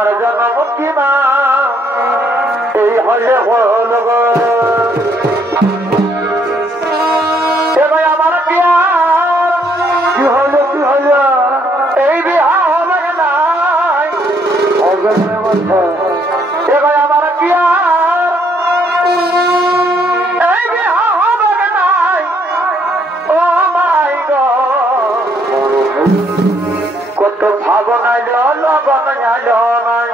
আমার জন্মমুখী মা এই হলে হল গো আমার বিয়া কি হলো এই বিয়া হবে নাই এবার আমার বিয়া এই বিয়া হবে নাই ও মাই গো কত ভাবনায় লগন আইল নাই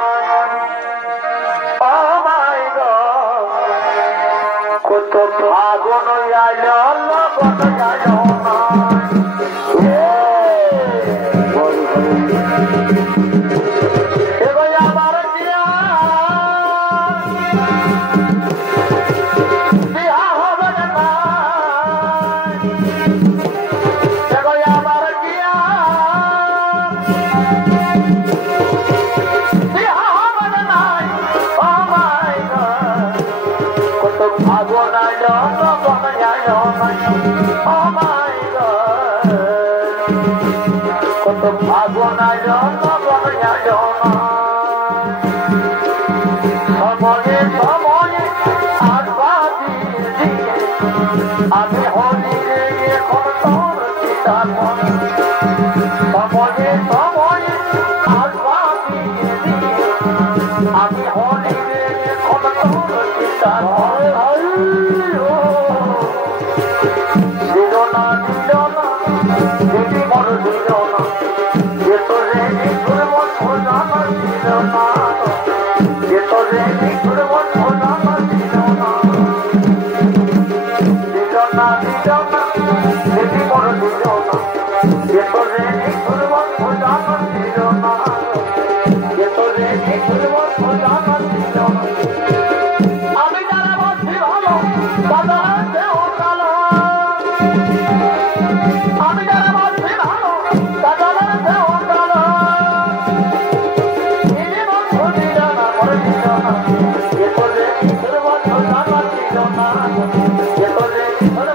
ও মাই গো কত ভাবন আইল লগন আইল আমি হলি রে এখন তোর চিতা সময়ে সময়ে আসবাবি আমি হলি রে এখন তোর চিতা দিল না দিদি মর দিল না এ তো রে নিঠুর মন খোঁজা দিল না এ তো রে নিঠুর মন খোঁজা দিল না দিদি মর দিল না এ তো রে নিঠুর মন খোঁজা দিল না এ তো রে নিঠুর মন খোঁজা দিল না আমি যারা বলছি ভালো দাদা দেও কালো আমি যারা বলছি ভালো দাদা দেও কালো দিদি মন দিল না মর দিল না এ তো রে নিঠুর মন খোঁজা দিল না এ তো রে নিঠুর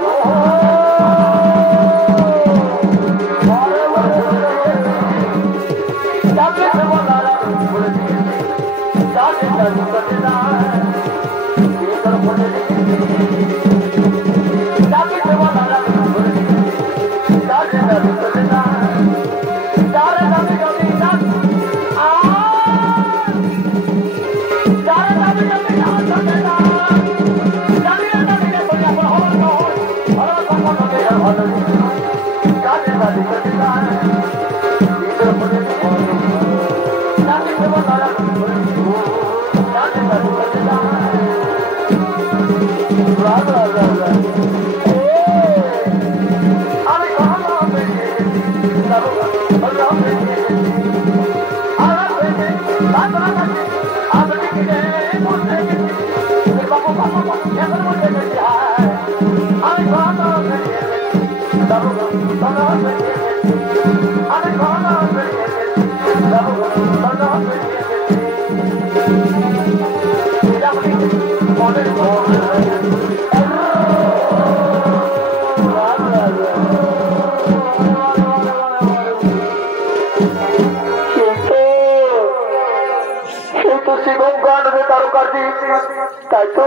তাই তো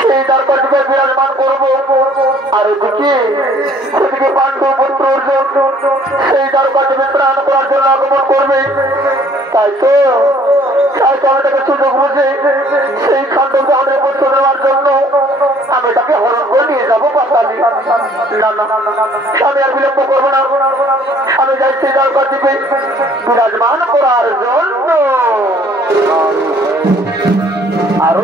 সেই তারকাটিকে বিরাজমান করবো আর এদিকে সেদিকে পাণ্ডু পুত্র অর্জুন সেই তারকাটিকে ত্রাণ করার জন্য আগমন করবে তাই তো আমি তাকে সুযোগ বুঝে সেই খান্ডকে আমাদের পুত্র দেওয়ার জন্য আমি তাকে হরণ করে নিয়ে যাবো পাতালি না আমি আর বিলম্ব করবো না আমি যাই সেই তারকাটিকে বিরাজমান করার জন্য আরো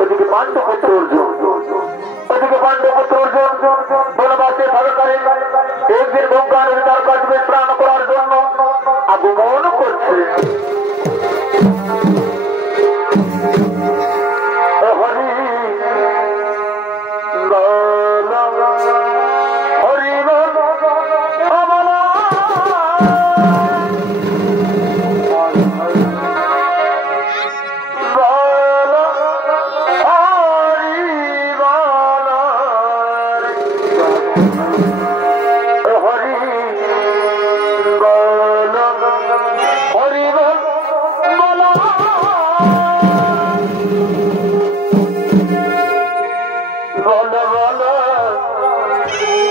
ওদিকে পাণ্ডপুত্র অর্জুন বনবাসে ভারতারে একদিন গঙ্গার তার কাজকে স্নান করার জন্য আগমন করছে হরি বলো বলো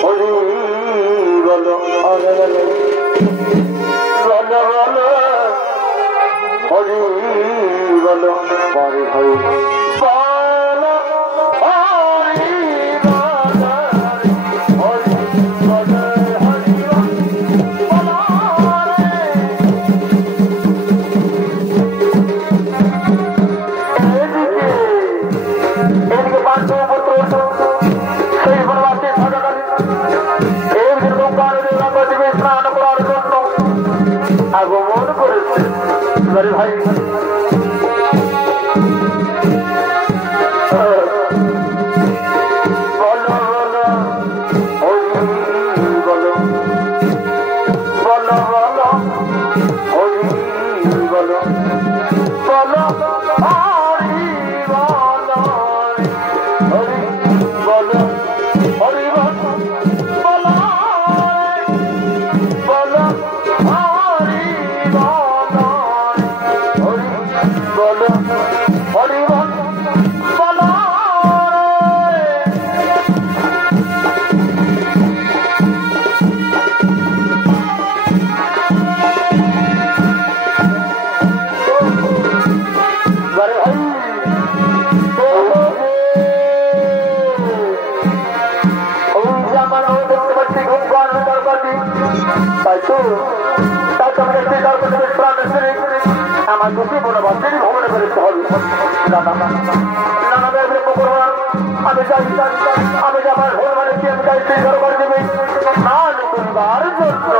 হরি বলো বলো বলো হরি বলো হরি হরি বলো হরি আগমন করেছে ভাই বলো বলো হরি বলো বলো বলো হরি বলো বলো হরি বলো হরি বলো হরি বলো বলো বলো হরি বল বলো আমার দুটি বড় বাচ্চারই ভ্রমণে বেরোতে হবে আমি চাই আমি যে আমার ভোর মানে কি আমি চাই সেই দরবার দেবে না নতুনবার জন্য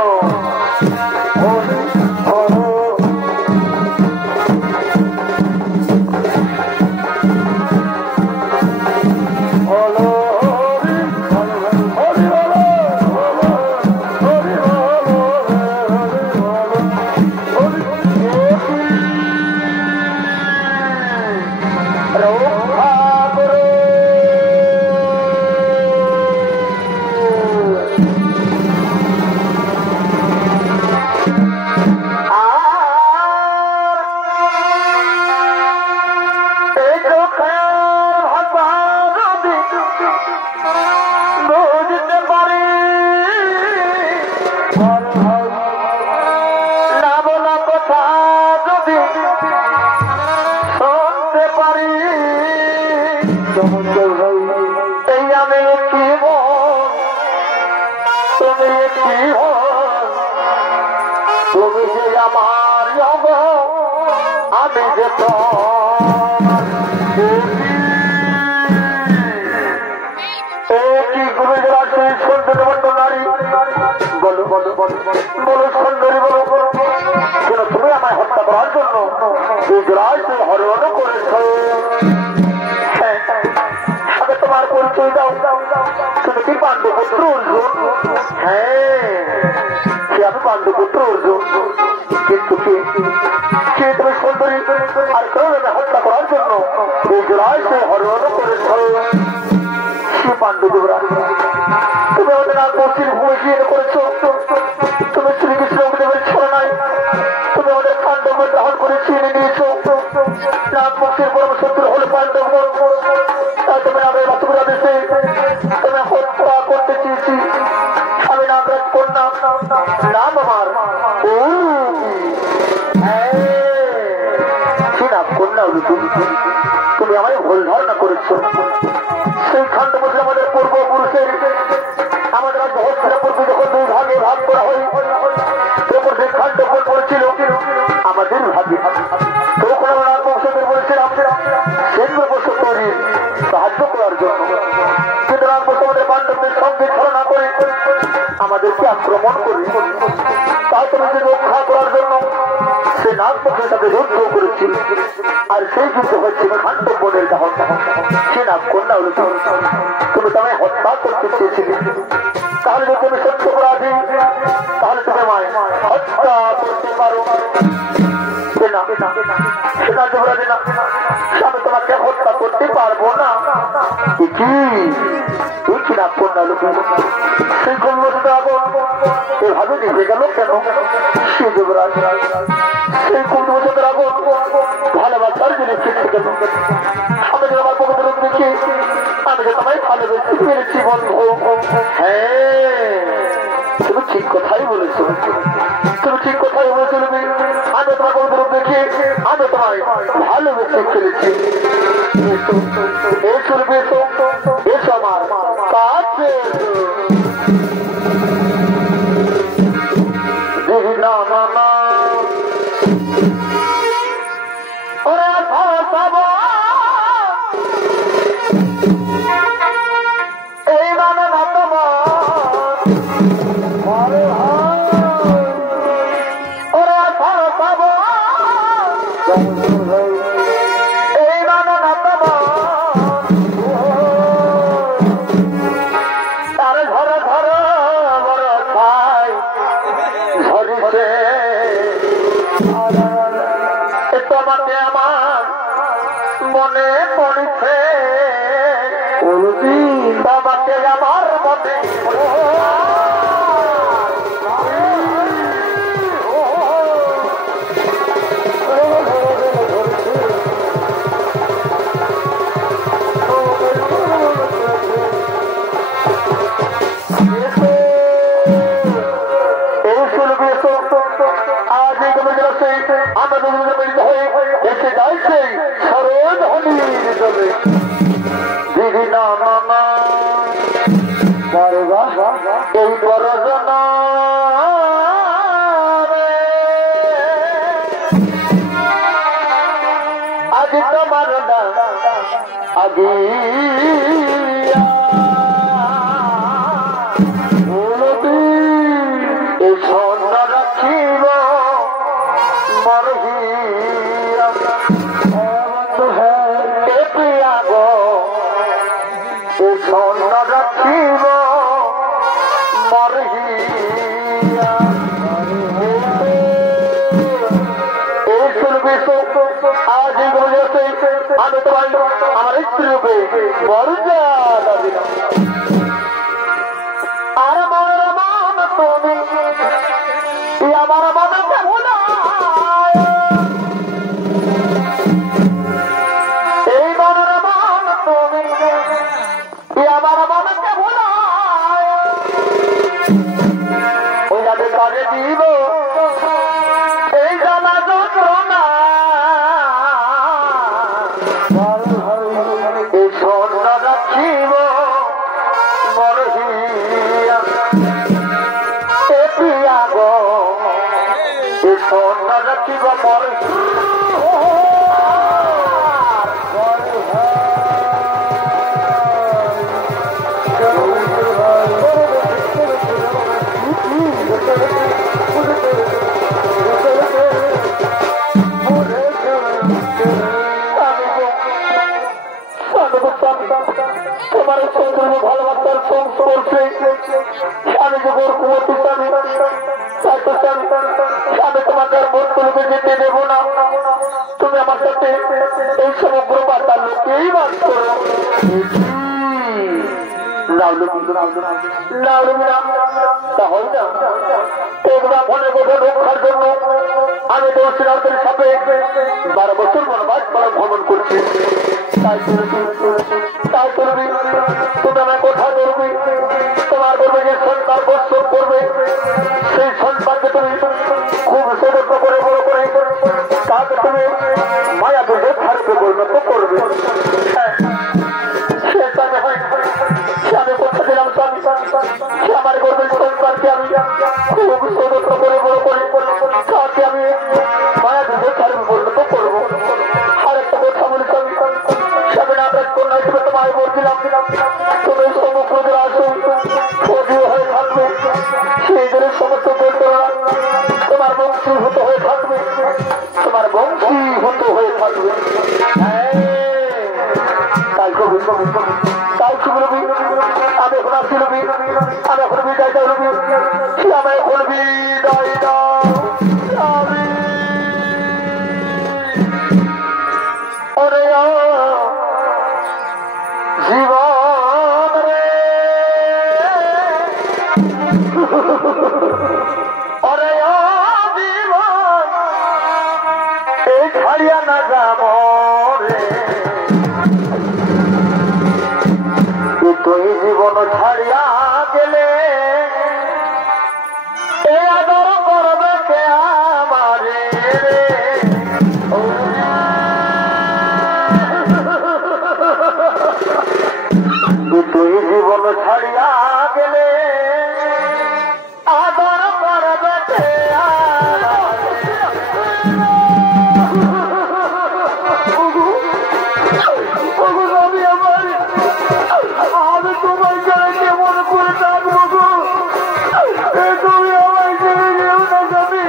তুমি যে আমার আমি যে কি গুরুজরা সেই সুন্দর নারী বলো বলো বলো বলো সুন্দরী বলো কেন তুমি আমায় হত্যা করার জন্য গুজরাট হরণ করেছ আগে তোমার পরিচয় দাও তুমি কি পাণ্ডুপুত্র অর্জুন হ্যাঁ আমি পাণ্ডুপুত্র অর্জুন কিন্তু কে তুমি সুন্দরী আর কেউ হত্যা করার জন্য গুজরাট হরণ করেছ সে পাণ্ডুদেবরা তুমি আমাদের পশ্চিম ভূমি গিয়ে করেছ তুমি শ্রীকৃষ্ণ দেবের ছড়ানায় তুমি আমাদের পাণ্ডব গ্রহণ করে চিনে নিয়েছ রামপক্ষের পরম শত্রু হল পাণ্ডব তাই তুমি আমাদের বাচ্চারা দেশে তুমি হত্যা করতে চেয়েছি আমি নাগরাজ কন্যা নাম আমার কি নাম কন্যা হল তুমি আমায় ভুল ধারণা করেছ সেই খণ্ড বসে আমাদের পূর্বপুরুষের আমাদের রাজ্য হস্তিনাপুর যখন দুই ভাগে ভাগ করা হয় তখন সেই খণ্ড পড়েছিল আমাদের ভাগে তখন আমরা রাজবংশদের বলেছিলাম সেন্দ্রবর্ষ তৈরির সাহায্য করার জন্য কিন্তু রাজবংশ আমাদের পাণ্ডবদের সঙ্গে ছলনা করে আমাদেরকে আক্রমণ করে তাই তোমাকে রক্ষা করার জন্য সে নাগপক্ষের সাথে যুদ্ধ করেছিল আর সেই যুদ্ধ হচ্ছে খান্ড বনের দাহন সে নাগ কন্যা হল তুমি তোমায় হত্যা করতে চেয়েছিলে তাহলে যদি তুমি সত্য অপরাধী তাহলে তুমি আমায় হত্যা করতে পারো সেটা অপরাধী না আমি তোমাকে হত্যা করতে পারবো না কি কি নাগ কন্যা হল সেই কর্মসূচি এভাবে নিভে গেল কেন সে যুবরাজ সেই কোন বছর আগুন ভালোবাসার জিনিস শিখতে গেল আমাদের আমার পবিত্র দেখি আমি যে তোমায় ভালোবেসে ফেলেছি বন্ধু। হ্যাঁ তুমি ঠিক কথাই বলেছো, তুমি ঠিক কথাই বলেছো। আমি তোমার বন্ধুর দেখে আমি তোমায় ভালোবেসে ফেলেছি। এসো এসো এসো আমার কাছে। না না না ওরে এই মানে না তোমার ওরে পাব এই মানে না তোমার তার ঘরে ঘরে বড় খাই ঝরিছে তোমাকে আমার মনে পড়ছে, তোমাকে আমার মনে এসে যাইছে সরোজ হলির জলে। দিদি না না না এই বরজনা আগে তোমার না আগে এই সন্ধ্যা রাখিব মরহিয়া প্রিয়া গো এই সন্ধ্যা রাখিব মরহিয়া। এই শুনবি আজ আমি তোমার আমার স্ত্রী রূপে মর্যাদা দিলাম। আর মনের মান তুমি আমার মনে কেমন এই মনের মান তুমি আমার মনে কেমন ওই যাতে কাজে দিব এই জানা যন্ত্রণা এই সন্ধ্যা রাখিব মরহিয়া প্রিয়া গো এই সন্ধ্যা রাখিব মরহিয়া। তোমার সৌন্দর্য ভালোবাসার করছে আমি যে গোর কুমতি স্বামী আমি তোমাকে আর মন তুলতে যেতে দেবো না। তুমি আমার সাথে এই সমগ্র বার্তার লোককেই বাস করো। রক্ষার জন্য আমি দর্শনার্থীর সাথে 12 বছর বনবাস ভ্রমণ করছি। তাই করবি তুমি আমার কথা করবি, তোমার করবে যে সন্তান বর্ষণ করবে সেই সন্তানকে তুমি খুব সতর্ক করে বড় করে তাকে তুমি মায়া বুঝে থাকতে পরিণত করবে। আমি কথা দিলাম সে আমার গর্বের সন্তানকে আমি খুব সতর্ক করে বড় করে তাকে আমি মায়া বুঝে থাকতে পরিণত করবো। আর একটা কথা বলি আমি আপনার কন্যা হিসেবে তোমায় বলছিলাম তুমি সমুদ্র আসো হয়ে থাকবে সেই দিনের সমস্ত তোমার বংশীভূত হয়ে থাকবে, তোমার বংশীভূত হয়ে থাকবে। তাই কবি তাই শুনবি আমি এখন আসছি রবি, আমি এখন বিদায় দাও রবি, আমি এখন বিদায় দাও জীবন রে ওরে জীবন এই ছাড়িয়া না যাব রে জীবন ছাড়িয়া গেলে এ আদর করবে কে আমারে রে তুই জীবন ছাড়িয়া গেলে আদর করবে কে আমি তোমার জায়গায় কেমন করে থাকবো গো তুমি আমার ছেড়ে যেও না স্বামী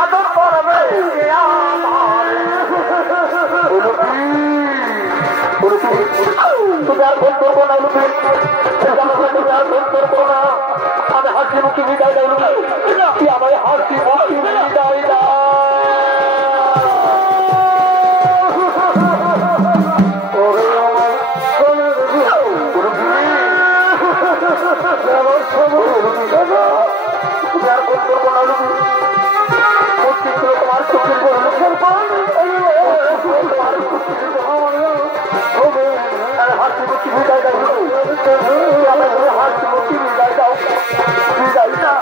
আদর করবে তুমি আর ফোন করবো না তুমি আর ফোন করবো না আমি হাসি মুখে বিদায় দেয় তুই আমার হাসি মুখে বিদায় দা তুমি আর ফোন করবো না তোমার চোখের হাসি মুখে বিদায় দেয় হাসি মুখে বিদায় দাও বিদায় না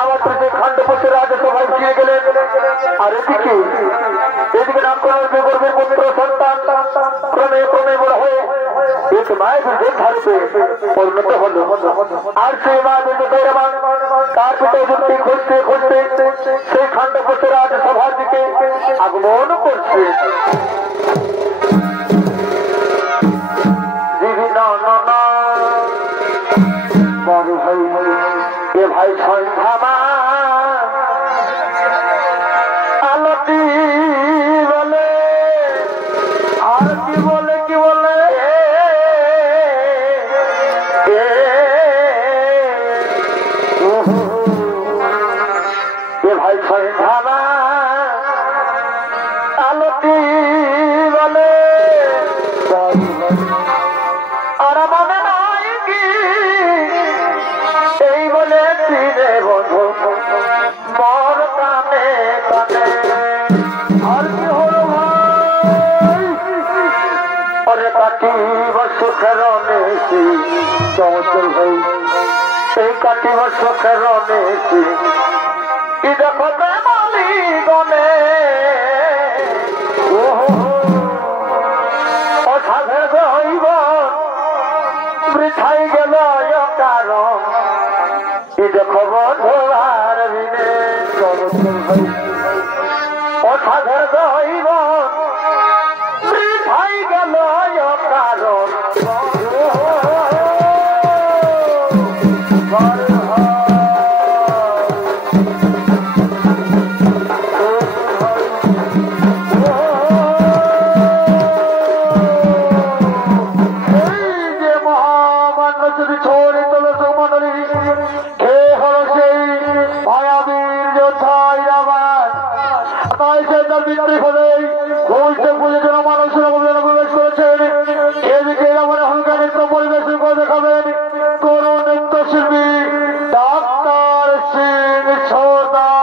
আমার খণ্ডপতি রাজসভায় ফিরে গেলেন আর এদিকে নামকরণ গর্বের পুত্র সন্তান ক্রমে ক্রমে বড় হয়ে এক মায়ের ধারতে পরিণত হল আর সেই মা কিন্তু তার পিতা যুক্তি খুঁজতে খুঁজতে সেই খণ্ডপতি রাজসভার দিকে আগমন করছে বড় ভাই এ ভাই সন্ধ্যা আলতি বলে আর কি বলে কি বলে এ ভাই সন্ধ্যা আলতি বলে আর মনে নয় কি এই বলে ফিরে বন্ধু মর কানে কানে আর কি হলো ভাই অরে কাটিব সুখের নেছি চমৎকার ভাই এই কাটিব সুখের নেছি ই দেখো প্রেমালি গনে অসাধে হইব বৃথাই গেল কারণ ই দেখো বন্ধুবার বিনে অসাধে হইব বৃথাই গেল কারণ ছড়ি তোল মন্ডলী হে হল সেই পিতৃ পদে খুঁজতে খুঁজে মানুষের অবদান প্রবেশ করেছেন। এদিকে আমার অহংকার নৃত্য পরিবেশন করে দেখাবেন করুণ নৃত্যশিল্পী ডাক্তার সিং সর্দার।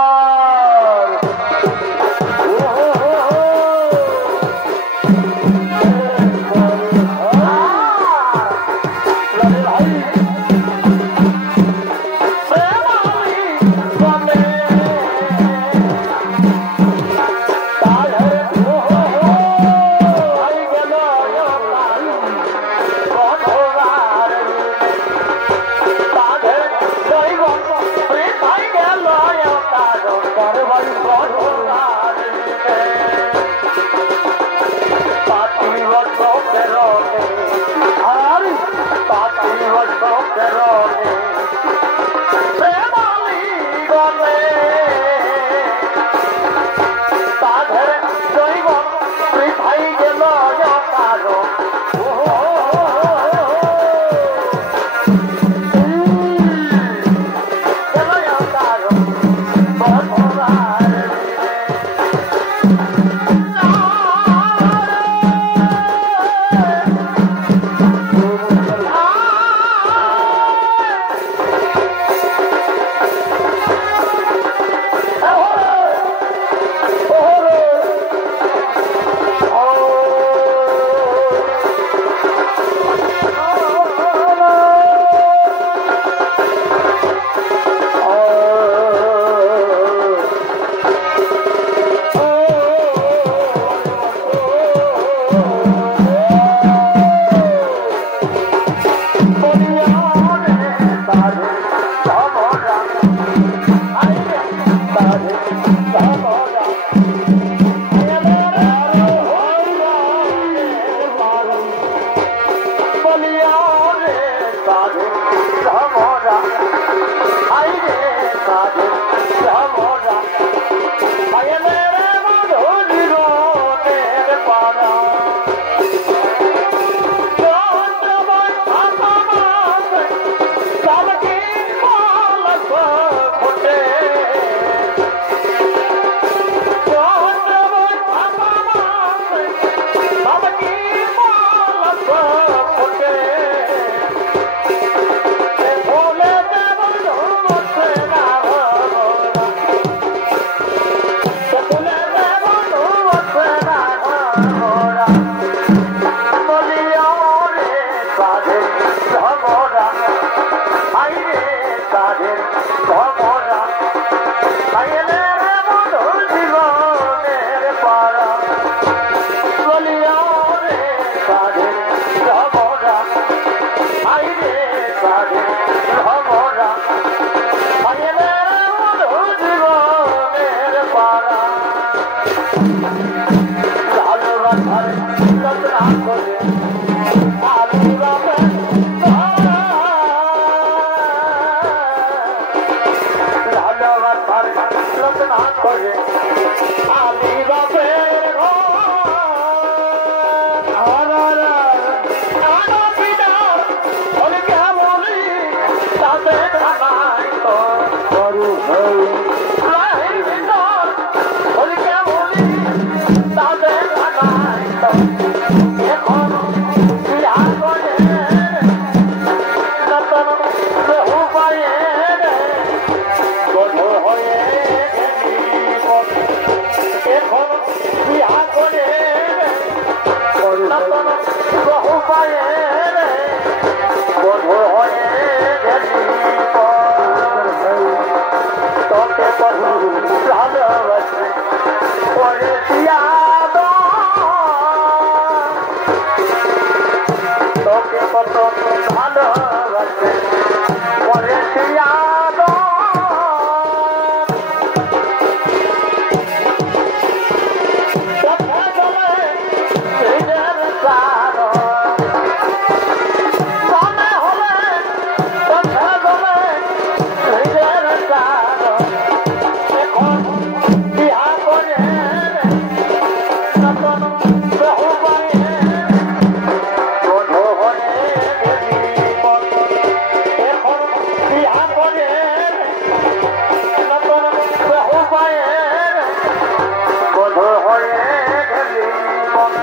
হয়ে গেলি মন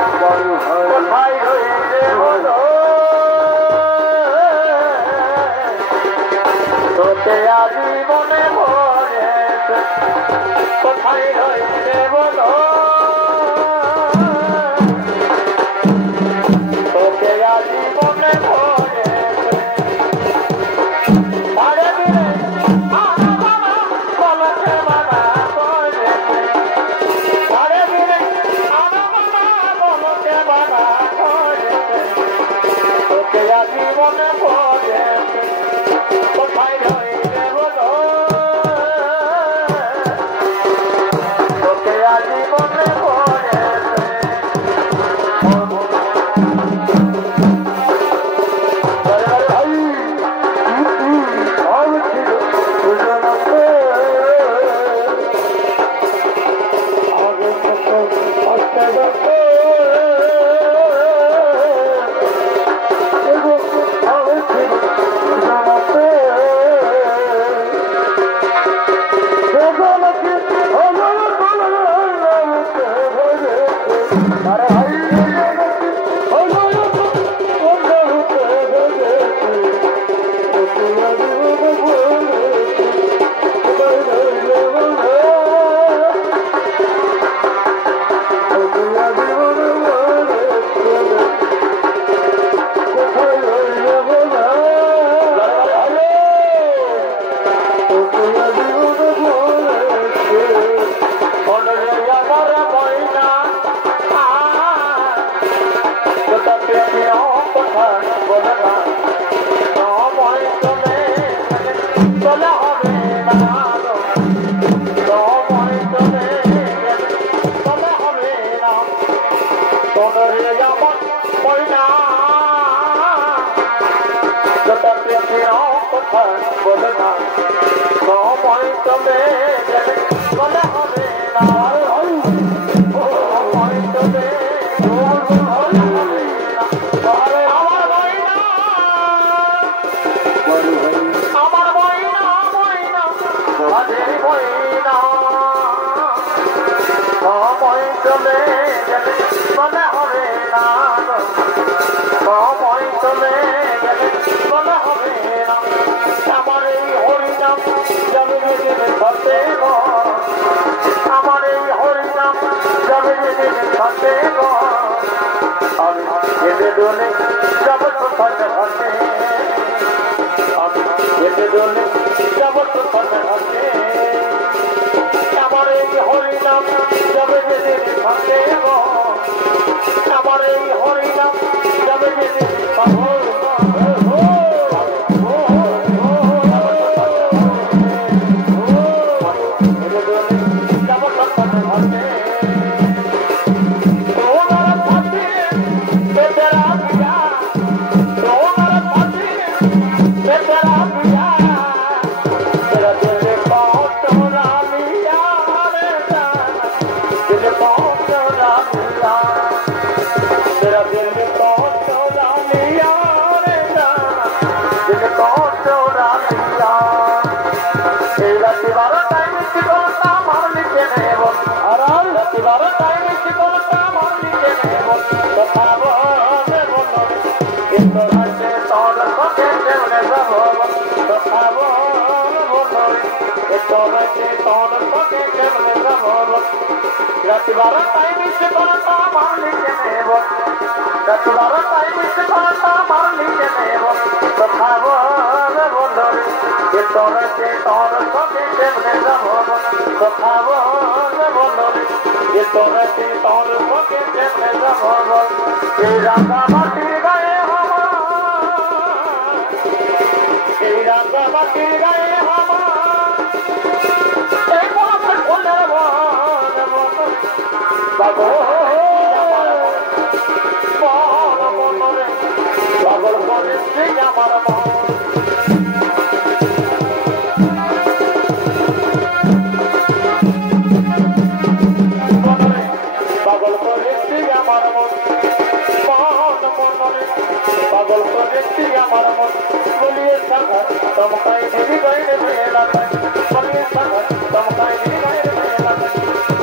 কোথায় রইলে বলো তোকে আজি মনে পড়ে কোথায় রইলে বলো তোকে আজি মনে পড়ে পারে দিলে বলতে মানা করে পারে দিলে বলতে মানা করে তোকে আজি মনে পড়ে কোথায় রইলে বলো তোকে আজি মনে পড়ে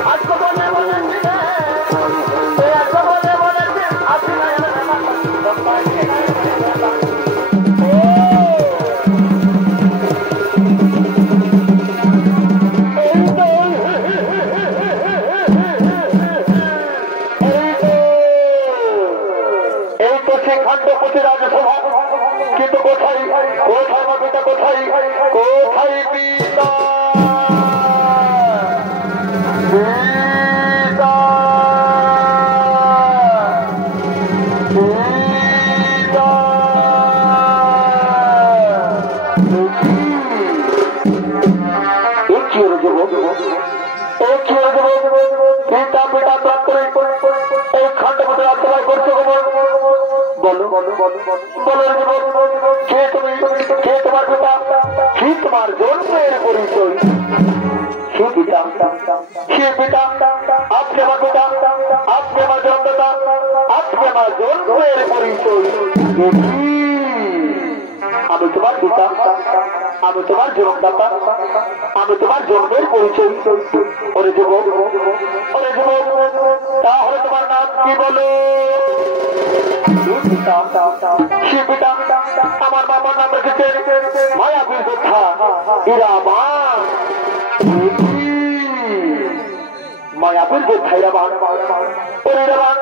आज को बोले হয়ে যাবো এই কি হয়ে যাবো পিতা পিতা প্রাপ্ত এই খন্ড মতো আত্মায় করছো বলো বলো বলো বলো কে তুমি কে তোমার পিতা কি তোমার জন্মের পরিচয় সে পিতা আপনি আমার পিতা আপনি আমার জন্মদাতা আপনি আমার জন্মের পরিচয় আমি তোমার পিতা আমি তোমার জন্মদাতা আমি তোমার জন্মের পরিচয় ওরে যুবক তাহলে তোমার নাম কি বলো সে পিতা আমার বাবার নাম রেখেছে মায়াবীর যোদ্ধা ইরাবান মায়াবীর যোদ্ধা ইরাবান ওরে ইরাবান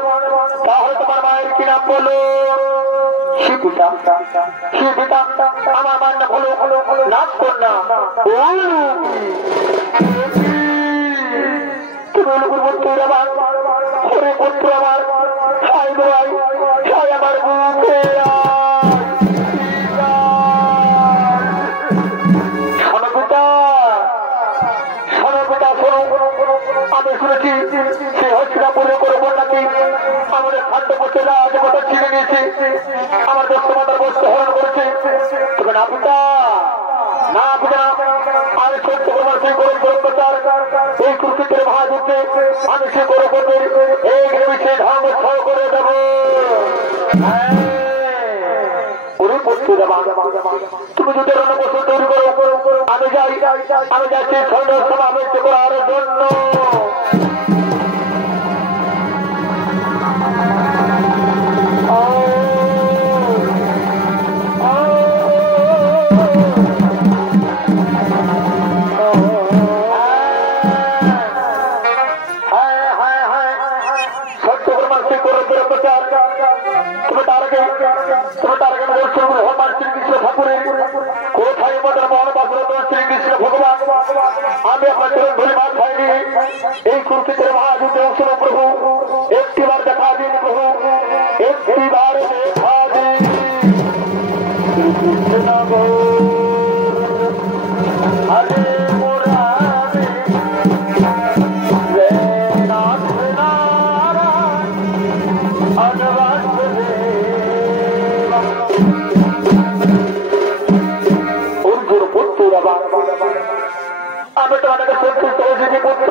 তাহলে তোমার মায়ের কি নাম বলো সে পিতা আমার মায়ের নাম হলো নাম কন্যা তুমি পুত্র ইরাবান ওরে পুত্র আমার আমার বুকে আমি শুনেছি সে হস্তিনাপুরে করবো নাকি আমাদের খাদ্য করতে রাজপথা ছিঁড়ে নিয়েছে আমার দোস্ত মাতার বস্তু হরণ করেছে তবে না পিতা না পিতা আমি সত্য করবার সেই গরম প্রচার এই কুরুক্ষেত্রের মহাযুদ্ধে আমি সে গরম এই সে ধ্বংস করে দেব তুমি যদি অন্য বস্তু তৈরি করো আমি যাচ্ছি সৈন্য সমাবেশ করার জন্য কোথায় মদের মহাবাসন শ্রীকৃষ্ণ ভগবান আমি আপনার চরণ ধরে মাছ খাইনি এই কুরুক্ষেত্রের মহাযুদ্ধে অংশগ্রহণ প্রভু একটিবার দেখা দিন প্রভু একটিবার দেখা দিন হরে আমি তোমাদেরকে সন্তুষ্ট হয়েছি পুত্র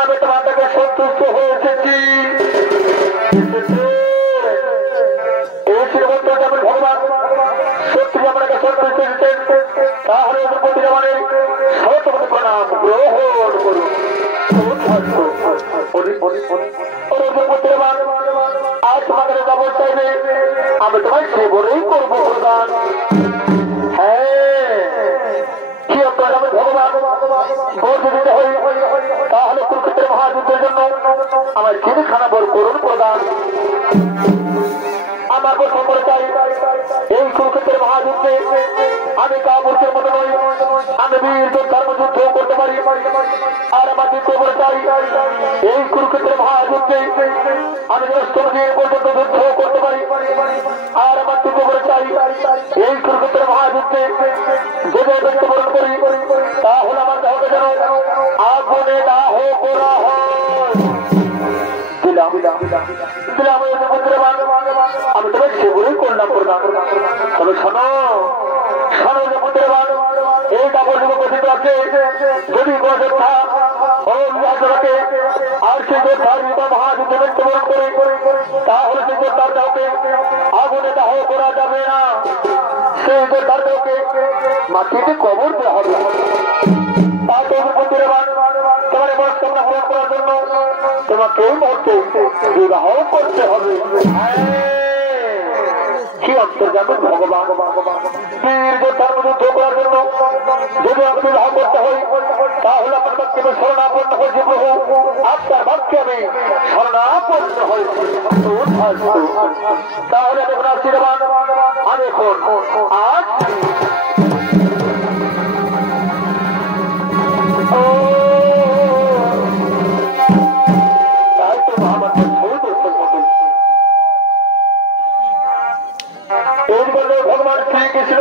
আমি তোমাদেরকে সন্তুষ্ট হয়ে এসেছি যেমন ভগবান সত্যি আমাকে সন্তুষ্ট এসেছেন তাহলে ওদের প্রতি মানে শত প্রণাম গ্রহণ করুন আজ তোমাদের খবর চাইবে আমি তোমায় সে বলেই করবো প্রদান তাহলে কুরুক্ষেত্রের মহাযুদ্ধের জন্য আমার চিড়িখানা বড় করুন প্রদান আমার প্রথম পরিচয় এই কুরুক্ষেত্রের মহাযুদ্ধে আমি কাপুরুষের মতো নই আমি বীর যোদ্ধার যুদ্ধ করতে পারি আর আমার দ্বিতীয় পরিচয় এই কুরুক্ষেত্রের মহাযুদ্ধে আমি অষ্টম দিন পর্যন্ত যুদ্ধ করতে পারি আর আমার তৃতীয় পরিচয় এই কুরুক্ষেত্রের মহাযুদ্ধে যদি মৃত্যুবরণ করি তাহলে আমার দেহকে যেন আগুনে দাহ করা হয় আমি তবে সেগুলোই করলাম প্রদান তবে শোনো যে পুত্রবান এই কাপড় কথিত আছে যদি কোন যোদ্ধা আর সেই যোদ্ধার মহাযুদ্ধ মৃত্যুবরণ করে তাহলে সেই যোদ্ধার দেহকে আগুনে দাহ করা যাবে না সেই যোদ্ধার দেহকে মাটিতে কবর দেওয়া হবে তোমার মনস্কামনা পূরণ করার জন্য তোমাকে এই মুহূর্তে বিবাহ করতে হবে কি অন্তর্জামিন ভগবান বীর যোদ্ধার যুদ্ধ করার জন্য যদি আমি বিবাহ করতে হয় তাহলে আমার বাক্যে আমি শরণাপন্ন হয়েছি প্রভু আপনার বাক্যে আমি শরণাপন্ন হয়েছি তাহলে আমি এখন আসছি আমি এখন আসছি ভগবান শ্রীকৃষ্ণ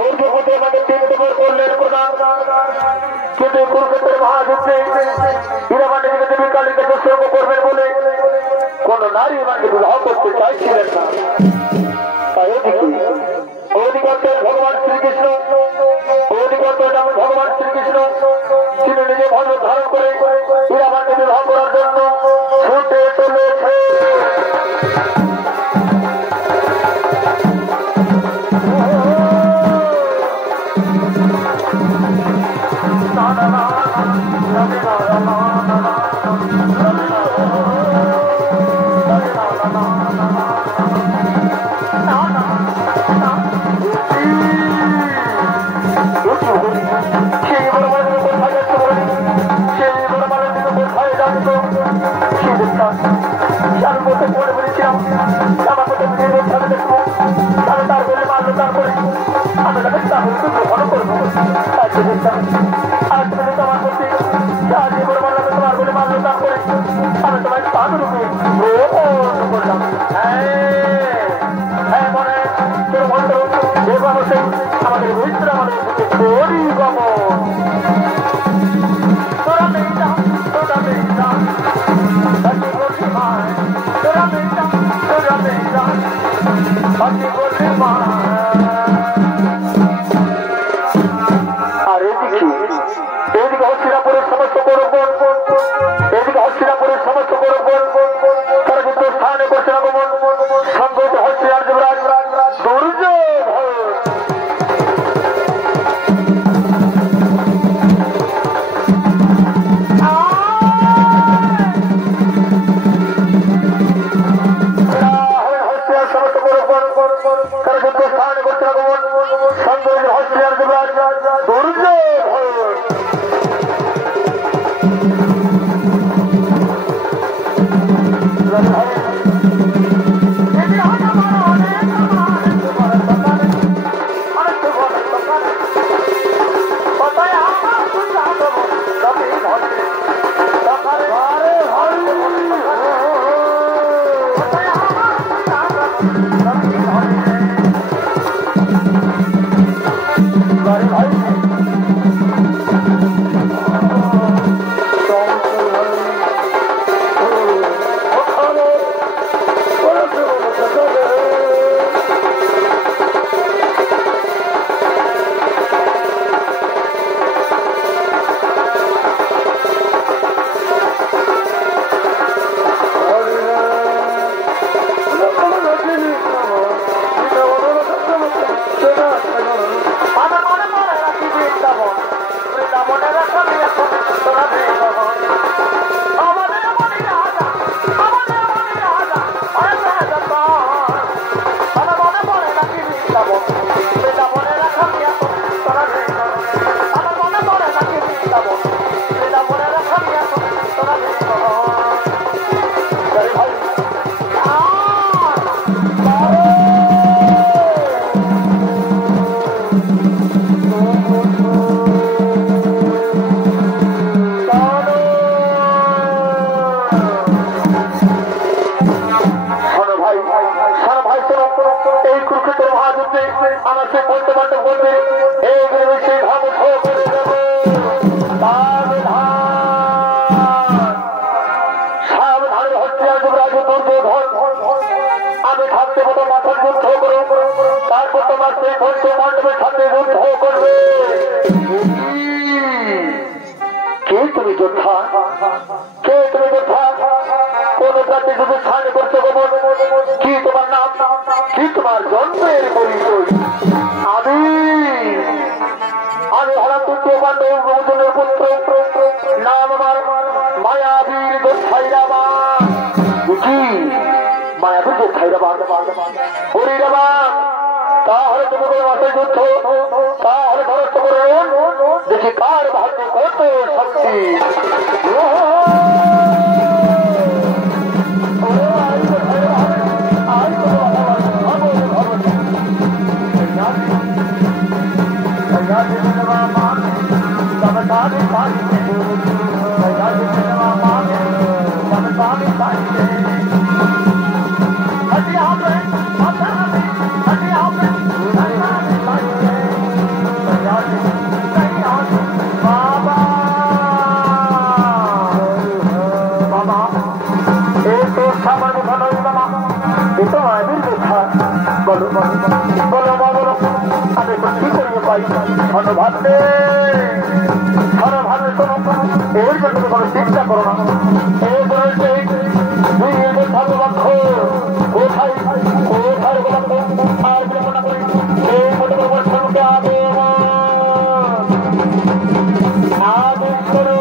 ওর জগতে আমাকে 3 নম্বর করলেন প্রদান কিন্তু কুরুক্ষেত্রের মহাযুদ্ধে হীরামাটিকে দেবী কালীকে দুঃসর্গ করবেন বলে কোন নারী মাকে বিবাহ করতে চাইছিলেন না। তাই অধিকর্তা ভগবান শ্রীকৃষ্ণ ভগবান শ্রীকৃষ্ণ তিনি নিজে ধর্ম ধারণ করে হীরামাটিকে বিবাহ করার জন্য ছুটে চলেছে। আমাদের রবীন্দ্র আমাদের আর এদিকে হস্তিনাপুরের সমস্ত গৌরবগণ তারা কিন্তু স্থানে করছে আগমন সংগত হস্তিনার যুবরাজ দুর্য দেখি কার ভাগ্যে কত শক্তি। Bye. তো মায়ের কথা বলো বলো বলো বলো আমি কি করিয়ে পাই শোনো ভাবতে শোনো এর জন্য কোনো চিন্তা করো না এই বলছে তুই এদের ভালোবাক্ষ কোথায় কোথায় আর বিলম্বনা করি এই মতো বর্ষণকে আদেশ করো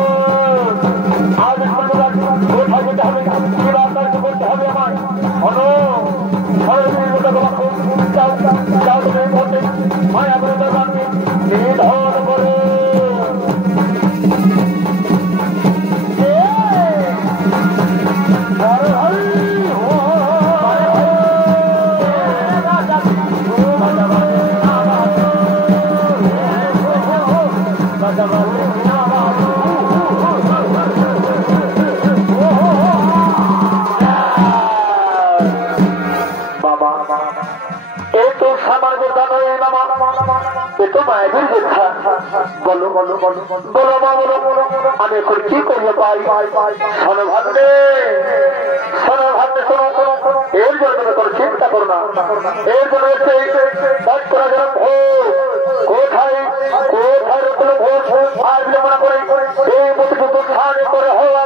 কোথায় যেতে হবে কি রাস্তায় করতে হবে আমার শোনো যাও তুমি মধ্যে মায়া করে জানবে নিধন করে বলো বলো বলো বলো বলো বলো আমি এখন কি করিয়ে পাই শোনো ভাববে শোনো ভাববে শোনো এর জন্য কোনো চিন্তা করো না এর জন্য হচ্ছে কোথায় কোথায় কোনো ভোজ আর বিলম্বনা করে এই মতো স্থানে করে হওয়া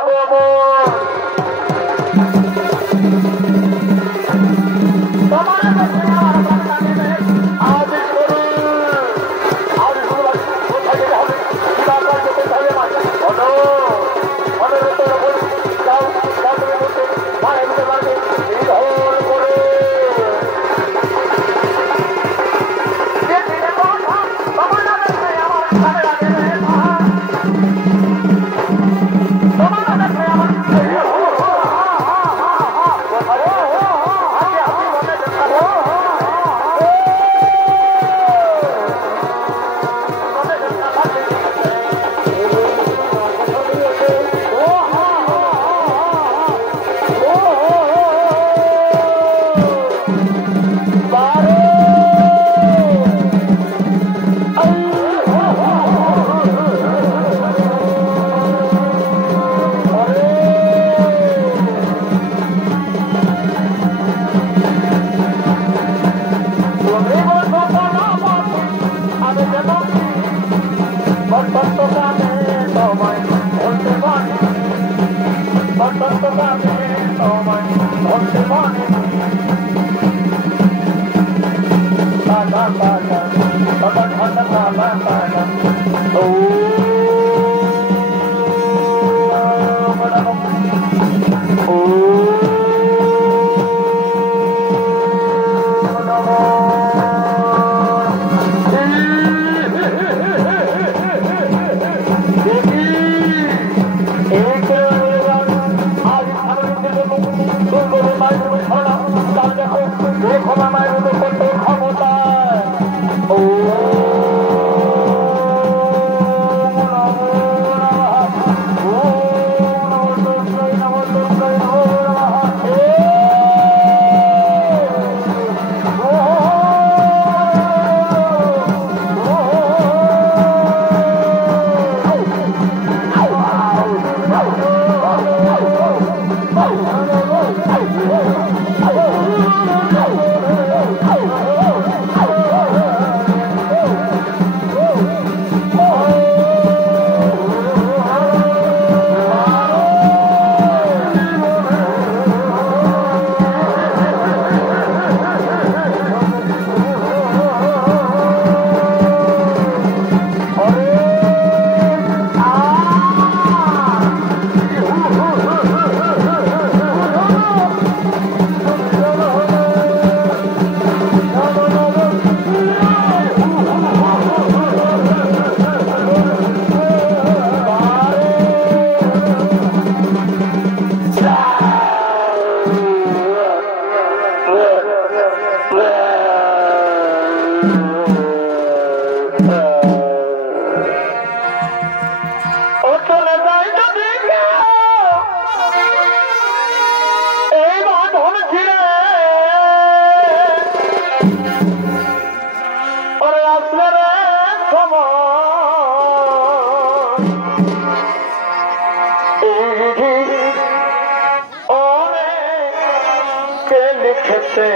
সে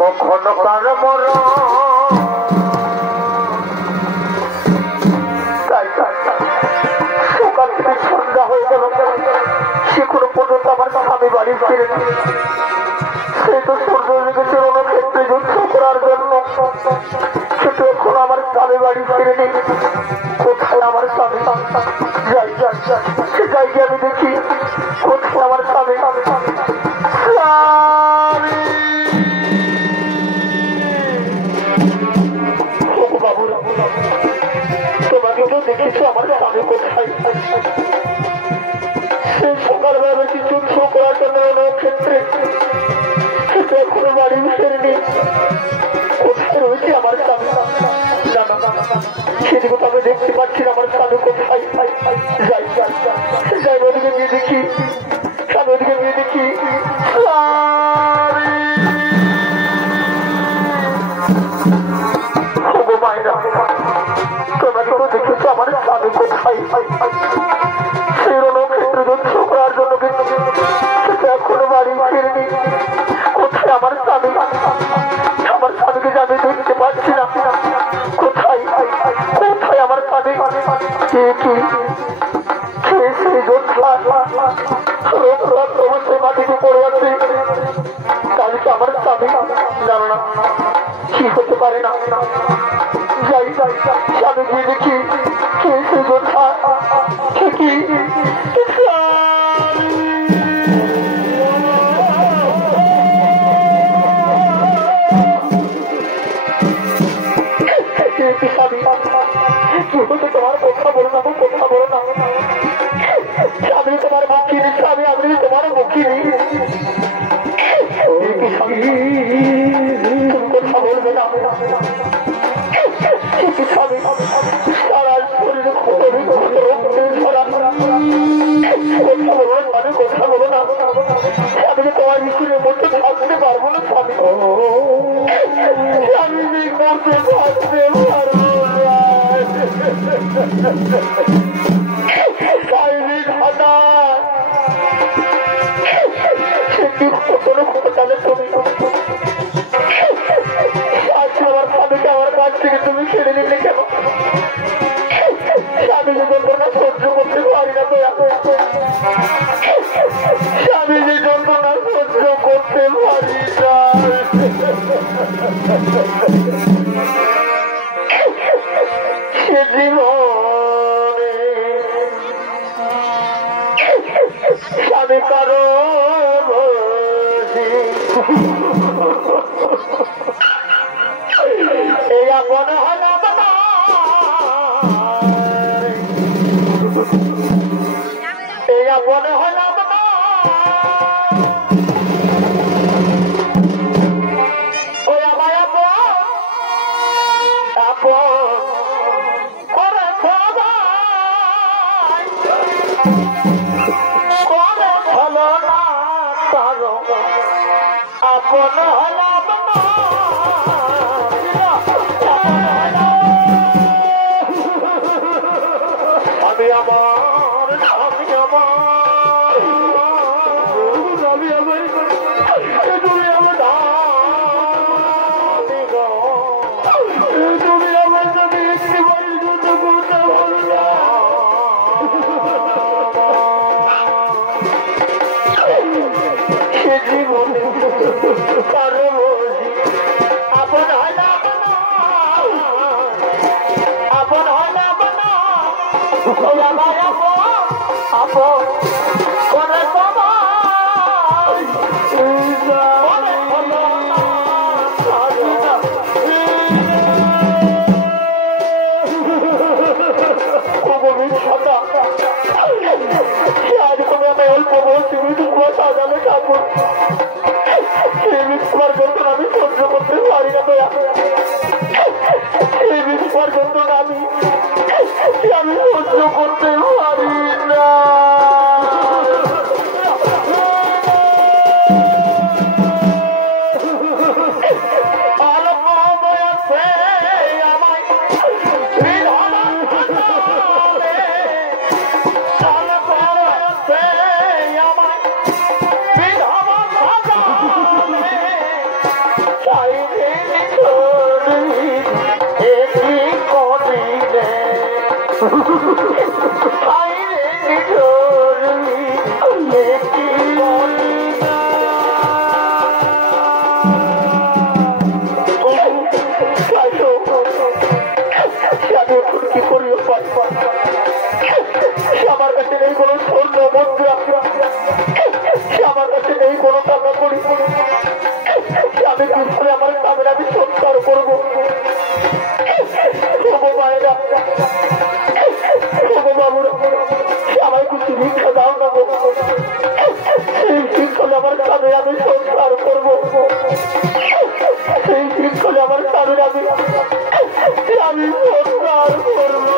কখনো কার মর সকাল থেকে সন্ধ্যা হয়ে গেল সে কোনো পর্যন্ত আমার স্বামী বাড়ি ফিরেনি। সে তো সূর্য লেগেছে রণক্ষেত্রে যুদ্ধ করার জন্য, কিন্তু এখন আমার স্বামী বাড়ি ফিরেনি। কোথায় আমার স্বামী? যাই গিয়ে আমি দেখি কোথায় আমার স্বামী। তোমাকে তো দেখেছো আমার স্বামী কোথায়? সেই সকালবেলা বেশি যুদ্ধ করার জন্য রণক্ষেত্রে, কিন্তু এখনো বাড়ি ফেরেনি। কোথায় রয়েছে আমার স্বামী? সেদিকে তো আমি দেখতে পাচ্ছি না আমার স্বামী কোথায়। যাই ওদিকে গিয়ে দেখি, স্বামী ওদিকে গিয়ে দেখি। তোমাকে তো দেখেছো আমার স্বামী কোথায়? সেই রণক্ষেত্রে যুদ্ধ করার জন্য কিন্তু এখনো বাড়ি ফিরেনি। কোথায় আমার স্বামী? আমার স্বামীকে যে আমি দেখতে পাচ্ছি না। কোথায় আমার স্বামী? সেই যোদ্ধা অবশ্যই মাটিতে পড়ে আছে। তাহলে তো আমার স্বামী জানো না কি হতে পারে না। যাই আমি গিয়ে দেখি কে সেই যোদ্ধা। ঠিকই কি হতো তোমার? কথা বলো না, কথা বলো না। আমি তোমার মুখিনি স্বামী, আমি তোমার মুখিনি। কথা বলবে না স্বামী। সারা শরীরে কথা বলো না, কথা বলো না। আমি যে তোমার ভিতরের মধ্যে থাকতে পারবো না স্বামী। আমি যে করতে থাকতে পারবো আমার কাছ থেকে তুমি ছেড়ে দিলে কেন? আমি যে যন্ত্রণা সহ্য করতে পারি না, আমি যে যন্ত্রণা সহ্য করতে পারি না। সে জীবনে স্বামী কারো এই আপন হলাম না, এই আপন হলাম না। ওই আমার আপন করে হলো না তার আপন হলাম না। আমি আমার তুমি আমার তুমি আমার সাথে একেবারে যুদ্ধ করতে পারবে। সে জীবনে কারো আপন হলাম না, আপন হলাম না। আমার আপন করে আজ তুমি আমি অল্প বলছি সাজালে ঠাকুর সেই বিস্ফোর যন্ত্রণা আমি সহ্য করতে পারি না। সেই বিস্ফোর যন্ত্রণা আমি সহ্য করতে পারি না। কি করি আমার কাছে নেই কোনো স্বর্ণ মুদ্রা, আমার কাছে নেই কোনো টাকা করি, আমি কি করে আমার কামের আমি সৎকার করবো? মায়েরা বাবুরা সবাই কিছু ভিক্ষা দাও না, সেই ভিক্ষলে আমার কামের আমি সৎকার করবো, সেই ভিক্ষলে আমার কামের আমি সৎকার করবো।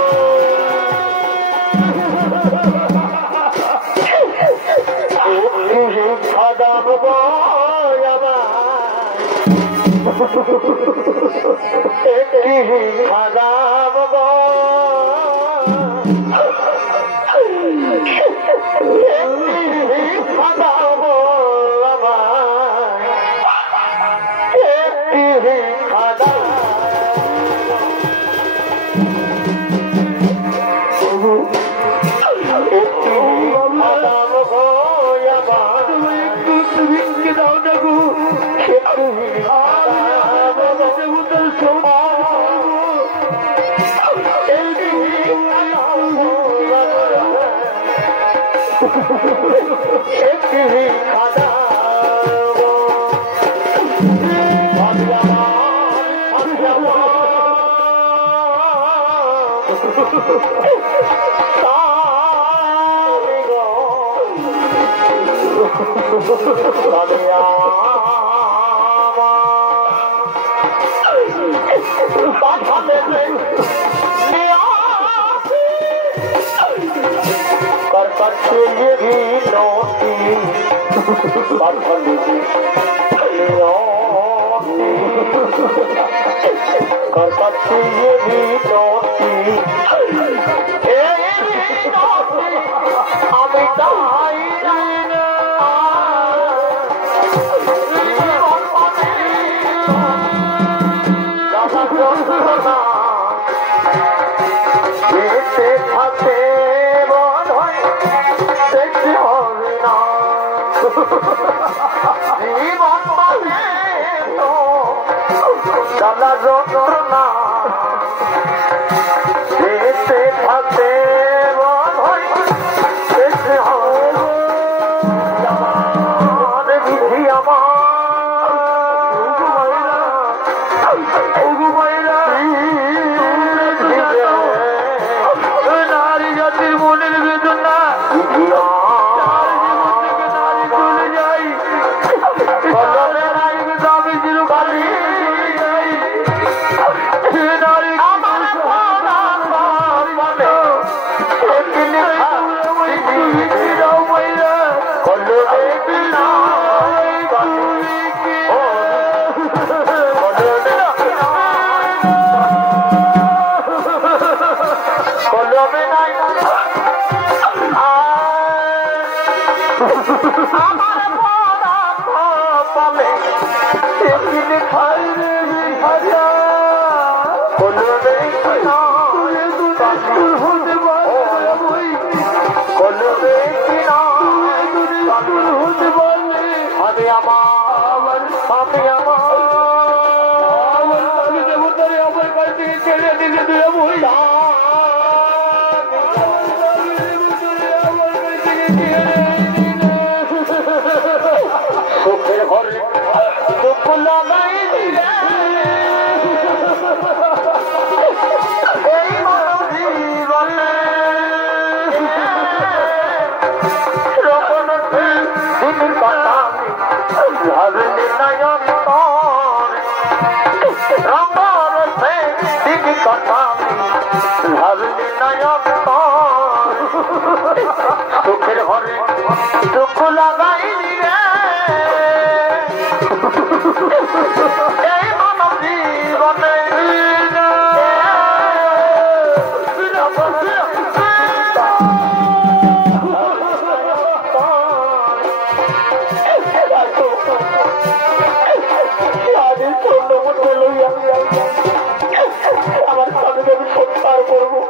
আমার স্বামীকে আমি সৎকার করবো।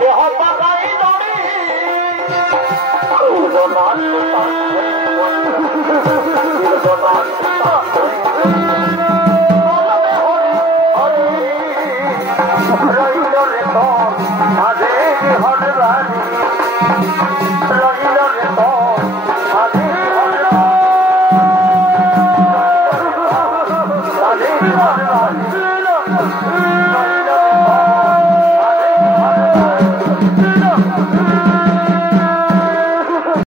দেহ পাকাই দড়ি রইল রে তোর আগে হর বাড়ি রইল